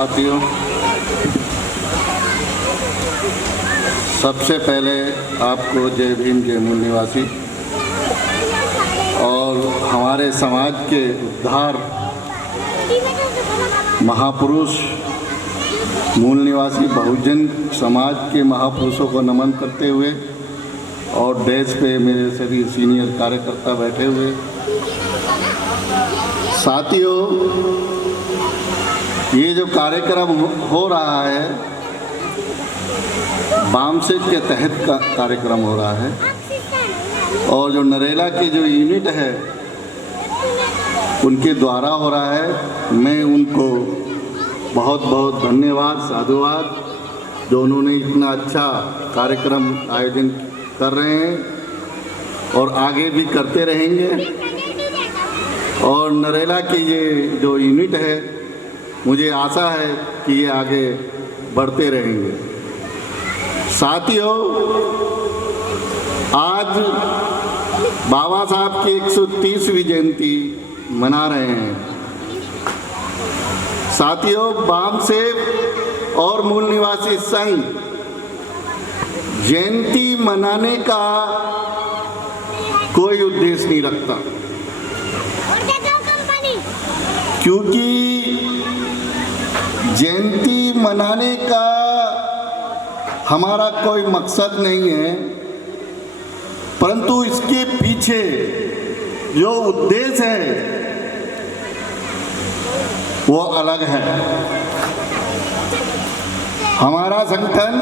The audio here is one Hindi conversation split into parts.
साथियों, सबसे पहले आपको जय भीम जय मूल निवासी और हमारे समाज के उद्धार महापुरुष मूल निवासी बहुजन समाज के महापुरुषों को नमन करते हुए और डेस्क पे मेरे सभी सीनियर कार्यकर्ता बैठे हुए, साथियों, ये जो कार्यक्रम हो रहा है बामसेट के तहत का कार्यक्रम हो रहा है और जो नरेला की जो यूनिट है उनके द्वारा हो रहा है। मैं उनको बहुत बहुत धन्यवाद, साधुवाद, जो उन्होंने इतना अच्छा कार्यक्रम आयोजन कर रहे हैं और आगे भी करते रहेंगे। और नरेला की ये जो यूनिट है, मुझे आशा है कि ये आगे बढ़ते रहेंगे। साथियों, आज बाबा साहब की 130वीं जयंती मना रहे हैं। साथियों, बामसेट और मूल निवासी संघ जयंती मनाने का कोई उद्देश्य नहीं रखता, क्योंकि जयंती मनाने का हमारा कोई मकसद नहीं है, परंतु इसके पीछे जो उद्देश्य है वो अलग है। हमारा संगठन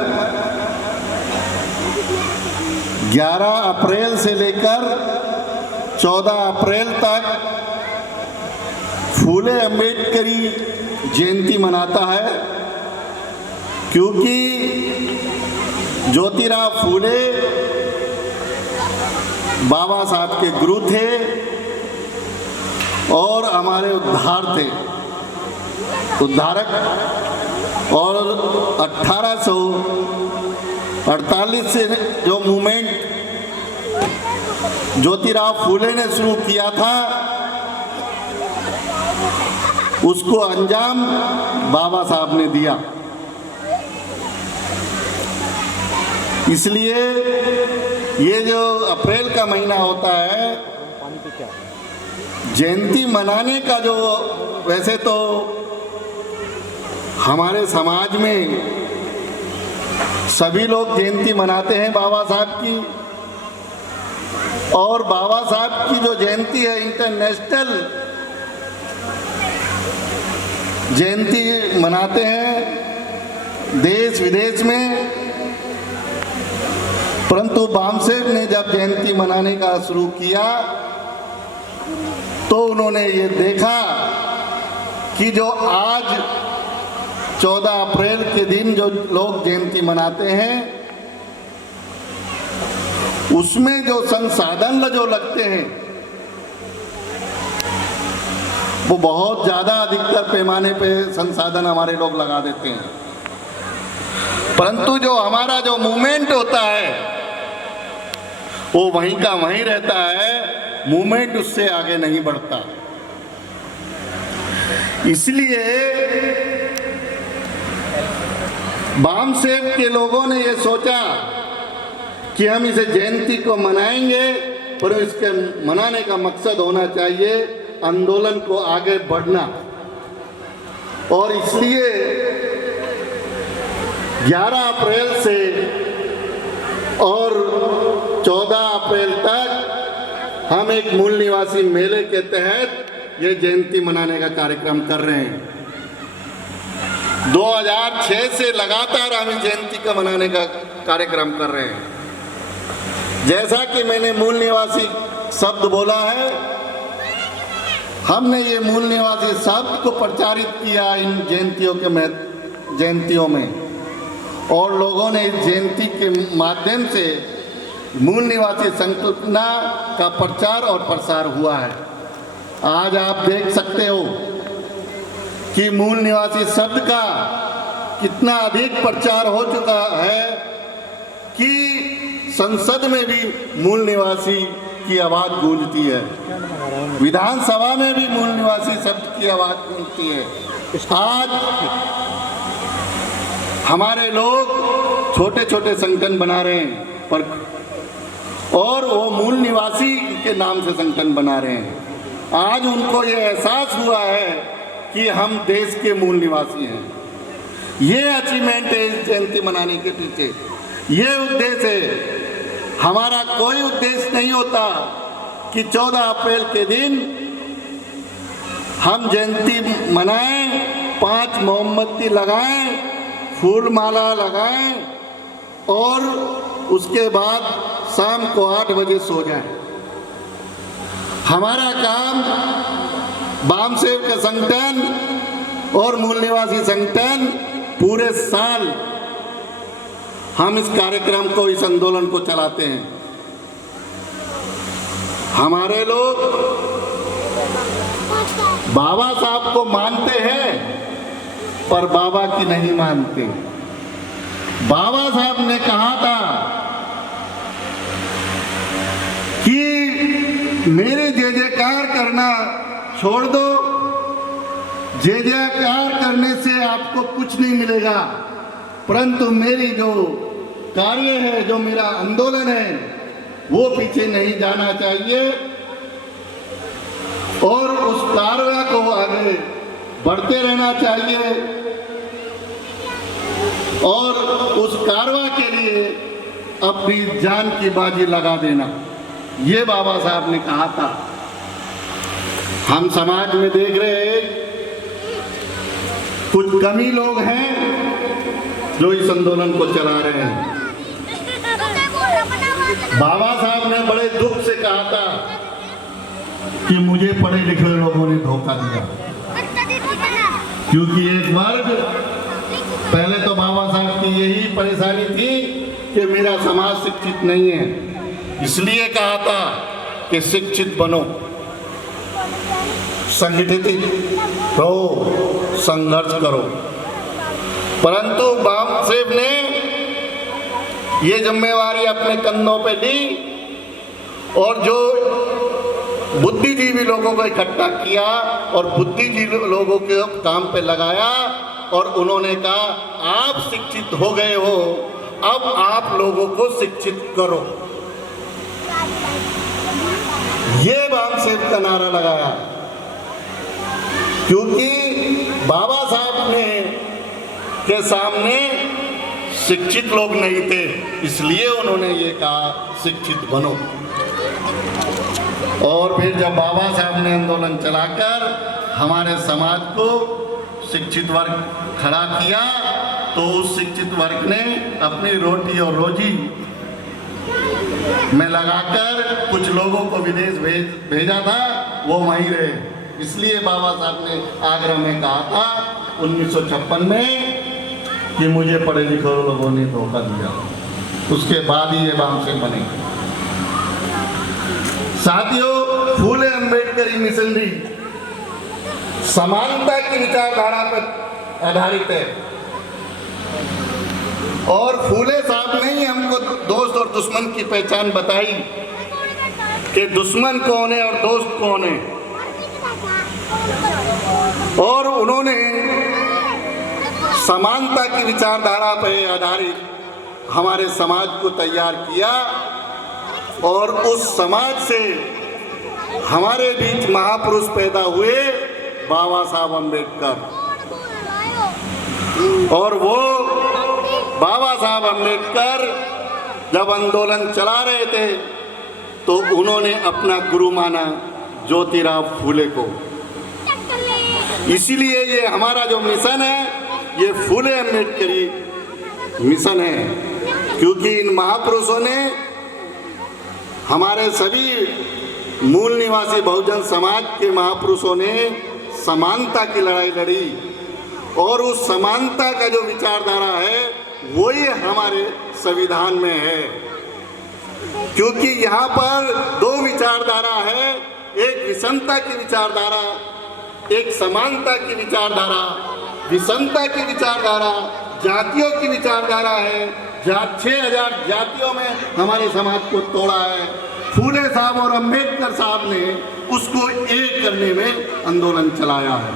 11 अप्रैल से लेकर 14 अप्रैल तक फूले अम्बेडकरी जयंती मनाता है, क्योंकि ज्योतिराव फूले बाबा साहब के गुरु थे और हमारे उद्धारक। और 1848 से जो मूवमेंट ज्योतिराव फूले ने शुरू किया था, उसको अंजाम बाबा साहब ने दिया। इसलिए ये जो अप्रैल का महीना होता है, जयंती मनाने का जो, वैसे तो हमारे समाज में सभी लोग जयंती मनाते हैं बाबा साहब की, और बाबा साहब की जो जयंती है इंटरनेशनल जयंती मनाते हैं देश विदेश में। परंतु बामसेट ने जब जयंती मनाने का शुरू किया तो उन्होंने ये देखा कि जो आज 14 अप्रैल के दिन जो लोग जयंती मनाते हैं, उसमें जो संसाधन जो लगते हैं वो बहुत ज़्यादा अधिकतर पैमाने पे संसाधन हमारे लोग लगा देते हैं, परंतु जो हमारा जो मूवमेंट होता है वो वहीं का वहीं रहता है, मूवमेंट उससे आगे नहीं बढ़ता। इसलिए बामसेट के लोगों ने ये सोचा कि हम इसे जयंती को मनाएंगे, पर इसके मनाने का मकसद होना चाहिए आंदोलन को आगे बढ़ना। और इसलिए 11 अप्रैल से और 14 अप्रैल तक हम एक मूल निवासी मेले के तहत ये जयंती मनाने का कार्यक्रम कर रहे हैं। 2006 से लगातार हम इस जयंती का मनाने का कार्यक्रम कर रहे हैं। जैसा कि मैंने मूल निवासी शब्द बोला है, हमने ये मूल निवासी शब्द को प्रचारित किया इन जयंतियों में, और लोगों ने इस जयंती के माध्यम से मूल निवासी संकल्पना का प्रचार और प्रसार हुआ है। आज आप देख सकते हो कि मूल निवासी शब्द का कितना अधिक प्रचार हो चुका है कि संसद में भी मूल निवासी की आवाज़ गूंजती है, विधानसभा में भी मूल निवासी शब्द की आवाज़ गूंजती है। आज हमारे लोग छोटे छोटे संगठन बना रहे हैं पर और वो मूल निवासी के नाम से संगठन बना रहे हैं। आज उनको ये एहसास हुआ है कि हम देश के मूल निवासी हैं। ये अचीवमेंट है इस जयंती मनाने के पीछे, ये उद्देश्य है। हमारा कोई उद्देश्य नहीं होता कि 14 अप्रैल के दिन हम जयंती मनाएं, 5 मोमबत्ती लगाएं, फूल माला लगाएं और उसके बाद शाम को 8 बजे सो जाएं। हमारा काम बामसेव का संगठन और मूल निवासी संगठन पूरे साल हम इस कार्यक्रम को, इस आंदोलन को चलाते हैं। हमारे लोग बाबा साहब को मानते हैं पर बाबा की नहीं मानते। बाबा साहब ने कहा था कि मेरे जय जयकार करना छोड़ दो, जय जयकार करने से आपको कुछ नहीं मिलेगा, परंतु मेरी जो कार्य है, जो मेरा आंदोलन है, वो पीछे नहीं जाना चाहिए और उस कार्य को आगे बढ़ते रहना चाहिए और उस कार्य के लिए अपनी जान की बाजी लगा देना। ये बाबा साहब ने कहा था। हम समाज में देख रहे हैं कुछ कमी लोग हैं जो इस आंदोलन को चला रहे हैं। बाबा साहब ने बड़े दुख से कहा था कि मुझे पढ़े लिखे लोगों ने धोखा दिया, क्योंकि एक वर्ग, पहले तो बाबा साहब की यही परेशानी थी कि मेरा समाज शिक्षित नहीं है, इसलिए कहा था कि शिक्षित बनो, संगठित रहो, संघर्ष करो। परंतु बामसेव ने ये जिम्मेवारी अपने कंधों पे ली और जो बुद्धिजीवी लोगों को इकट्ठा किया और बुद्धिजीवी लोगों के काम पे लगाया और उन्होंने कहा आप शिक्षित हो गए हो, अब आप लोगों को शिक्षित करो। ये बामसेव का नारा लगाया, क्योंकि बाबा साहब ने के सामने शिक्षित लोग नहीं थे, इसलिए उन्होंने ये कहा शिक्षित बनो। और फिर जब बाबा साहब ने आंदोलन चलाकर हमारे समाज को शिक्षित वर्ग खड़ा किया, तो उस शिक्षित वर्ग ने अपनी रोटी और रोजी में लगाकर कुछ लोगों को विदेश भेजा था, वो वहीं रहे। इसलिए बाबा साहब ने आगरा में कहा था 1956 में कि मुझे पढ़े लिखे लोगों ने धोखा दिया। उसके बाद ही ये बामसेव बने। साथियों, फूले अंबेडकरी मिशनरी समानता की विचारधारा पर आधारित है और फूले साहब ने ही हमको दोस्त और दुश्मन की पहचान बताई कि दुश्मन कौन है और दोस्त कौन है, और उन्होंने समानता की विचारधारा पर आधारित हमारे समाज को तैयार किया और उस समाज से हमारे बीच महापुरुष पैदा हुए बाबा साहब अम्बेडकर। और वो बाबा साहब अम्बेडकर जब आंदोलन चला रहे थे तो उन्होंने अपना गुरु माना ज्योतिराव फूले को। इसीलिए ये हमारा जो मिशन है ये फूले अम्बेडकरी मिशन है, क्योंकि इन महापुरुषों ने, हमारे सभी मूल निवासी बहुजन समाज के महापुरुषों ने समानता की लड़ाई लड़ी और उस समानता का जो विचारधारा है वही हमारे संविधान में है। क्योंकि यहाँ पर 2 विचारधारा है, एक विषमता की विचारधारा, एक समानता की विचारधारा। विषमता की विचारधारा जातियों की विचारधारा है, 6000 जातियों में हमारे समाज को तोड़ा है। फूले साहब और अंबेडकर साहब ने उसको एक करने में आंदोलन चलाया है।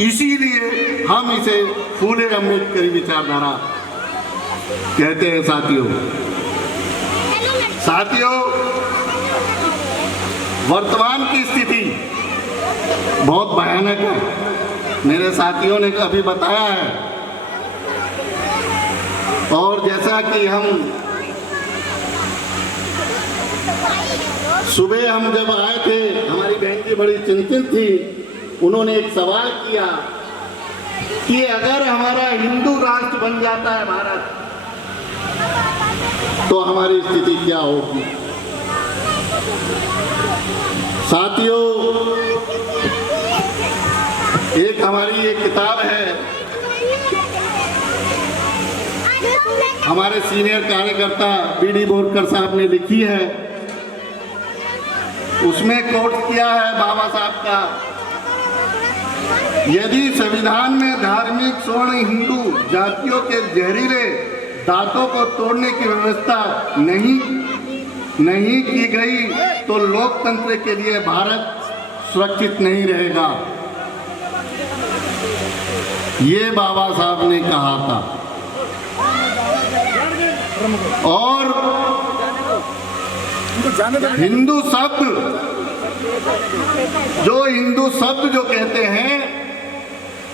इसीलिए हम इसे फूले अम्बेडकरी विचारधारा कहते हैं। साथियों, वर्तमान की स्थिति बहुत भयानक है, मेरे साथियों ने अभी बताया है। और जैसा कि हम सुबह हम जब आए थे, हमारी बहन जी बड़ी चिंतित थी, उन्होंने एक सवाल किया कि अगर हमारा हिंदू राष्ट्र बन जाता है भारत, तो हमारी स्थिति क्या होगी। साथियों, एक हमारी एक किताब है, हमारे सीनियर कार्यकर्ता बी.डी. बोरकर साहब ने लिखी है। उसमें कोट किया है बाबा साहब का, यदि संविधान में धार्मिक स्वर्ण हिंदू जातियों के जहरीले दांतों को तोड़ने की व्यवस्था नहीं की गई तो लोकतंत्र के लिए भारत सुरक्षित नहीं रहेगा। ये बाबा साहब ने कहा था। और हिंदू शब्द जो कहते हैं,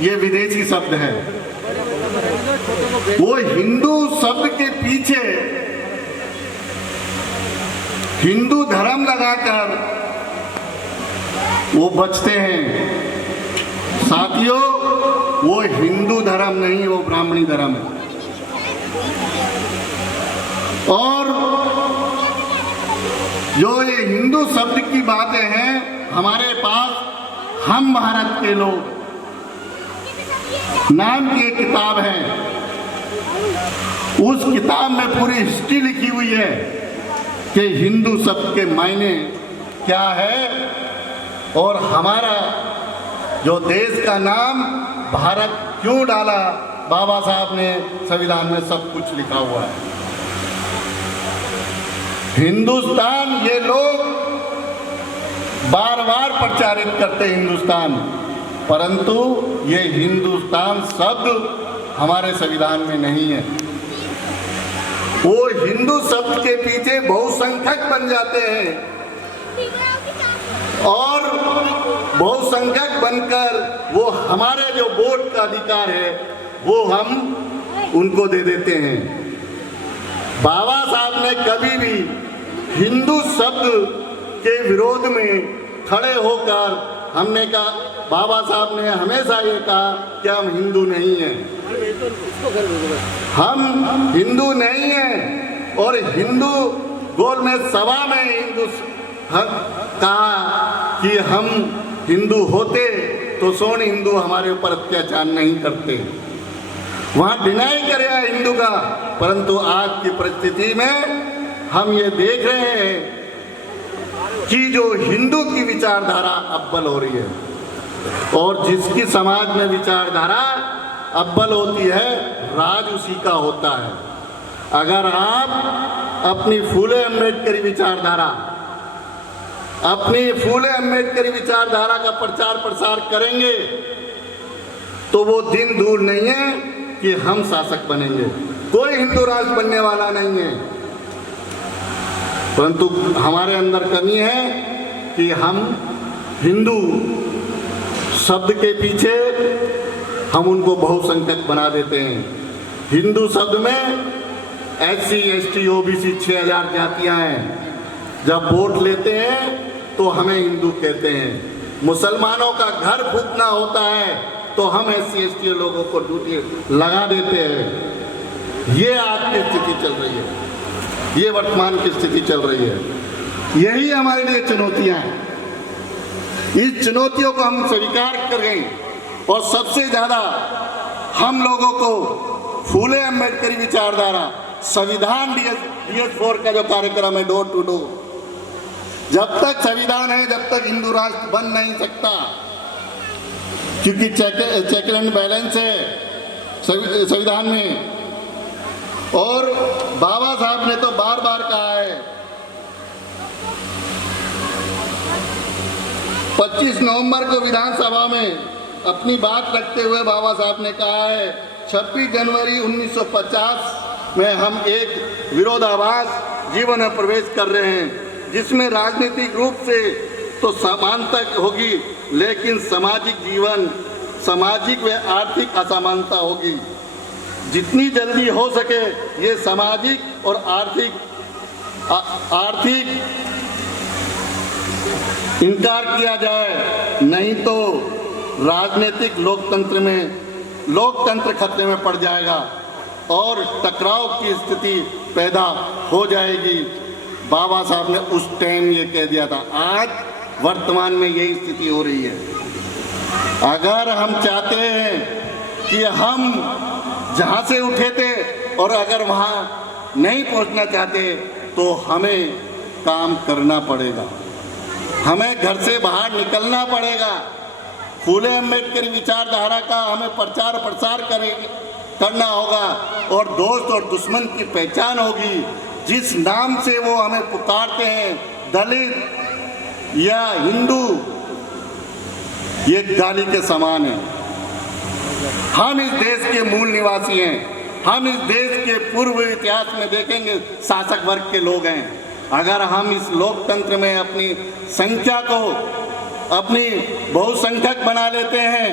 ये विदेशी शब्द है। वो हिंदू शब्द के पीछे हिंदू धर्म लगाकर वो बचते हैं। साथियों, वो हिंदू धर्म नहीं, वो ब्राह्मणी धर्म है। और जो ये हिंदू शब्द की बातें हैं, हमारे पास हम भारत के लोग नाम की एक किताब है। उस किताब में पूरी हिस्ट्री लिखी हुई है कि हिंदू शब्द के मायने क्या है और हमारा जो देश का नाम भारत क्यों डाला। बाबा साहब ने संविधान में सब कुछ लिखा हुआ है। हिंदुस्तान, ये लोग बार बार प्रचारित करते हैं हिंदुस्तान, परंतु ये हिंदुस्तान शब्द हमारे संविधान में नहीं है। वो हिंदू शब्द के पीछे बहुसंख्यक बन जाते हैं और बहुसंख्यक बनकर वो हमारे जो वोट का अधिकार है वो हम उनको दे देते हैं। बाबा साहब ने कभी भी हिंदू शब्द के विरोध में खड़े होकर हमने कहा, बाबा साहब ने हमेशा ये कहा कि हम हिंदू नहीं हैं, हम हिंदू नहीं हैं। और हिंदू गोल में सभा में हिंदू कहा कि हम हिंदू होते तो सोन हिंदू हमारे ऊपर अत्याचार नहीं करते, वहाँ डिनाई करे हिंदू का। परंतु आज की परिस्थिति में हम ये देख रहे हैं कि जो हिंदू की विचारधारा अव्वल हो रही है और जिसकी समाज में विचारधारा अव्वल होती है, राज उसी का होता है। अगर आप अपनी फूले अम्बेडकरी विचारधारा का प्रचार प्रसार करेंगे तो वो दिन दूर नहीं है कि हम शासक बनेंगे। कोई हिंदू राष्ट्र बनने वाला नहीं है, परंतु हमारे अंदर कमी है कि हम हिंदू शब्द के पीछे हम उनको बहुसंख्यक बना देते हैं। हिंदू शब्द में SC ST OBC 6000 जातियां हैं। जब वोट लेते हैं तो हमें हिंदू कहते हैं। मुसलमानों का घर फूकना होता है तो हम SC ST लोगों को ड्यूटी लगा देते हैं। ये आज की स्थिति चल रही है, ये वर्तमान की स्थिति चल रही है। यही हमारे लिए चुनौतियां हैं। इस चुनौतियों को हम स्वीकार कर गए और सबसे ज़्यादा हम लोगों को फूले अम्बेडकरी विचारधारा, संविधान DS4 का जो कार्यक्रम है डोर टू डोर, जब तक संविधान है जब तक हिंदू राष्ट्र बन नहीं सकता, क्योंकि चेक एंड बैलेंस है संविधान में। और बाबा साहब ने तो बार बार कहा है, 25 नवंबर को विधानसभा में अपनी बात रखते हुए बाबा साहब ने कहा है 26 जनवरी 1950 में हम एक विरोधाभास जीवन में प्रवेश कर रहे हैं, जिसमें राजनीतिक रूप से तो समानता होगी, लेकिन सामाजिक व आर्थिक असमानता होगी। जितनी जल्दी हो सके ये सामाजिक और आर्थिक इनकार किया जाए, नहीं तो राजनीतिक लोकतंत्र खतरे में पड़ जाएगा और टकराव की स्थिति पैदा हो जाएगी। बाबा साहब ने उस टाइम ये कह दिया था। आज वर्तमान में यही स्थिति हो रही है। अगर हम चाहते हैं कि हम जहाँ से उठे थे और अगर वहाँ नहीं पहुँचना चाहते तो हमें काम करना पड़ेगा, हमें घर से बाहर निकलना पड़ेगा। फूले अम्बेडकर विचारधारा का हमें प्रचार प्रसार करना होगा और दोस्त और दुश्मन की पहचान होगी। जिस नाम से वो हमें पुकारते हैं, दलित या हिंदू, ये गाली के समान है। हम इस देश के मूल निवासी हैं। हम इस देश के पूर्व इतिहास में देखेंगे शासक वर्ग के लोग हैं। अगर हम इस लोकतंत्र में अपनी संख्या को अपनी बहुसंख्यक बना लेते हैं,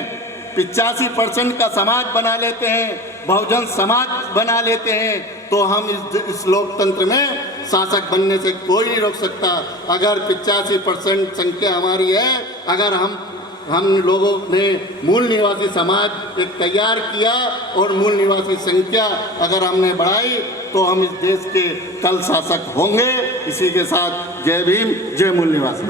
85% का समाज बना लेते हैं, बहुजन समाज बना लेते हैं, तो हम इस लोकतंत्र में शासक बनने से कोई नहीं रोक सकता। अगर 85% संख्या हमारी है, अगर हम लोगों ने मूल निवासी समाज एक तैयार किया और मूल निवासी संख्या अगर हमने बढ़ाई तो हम इस देश के कल शासक होंगे। इसी के साथ जय भीम, जय मूल निवासी।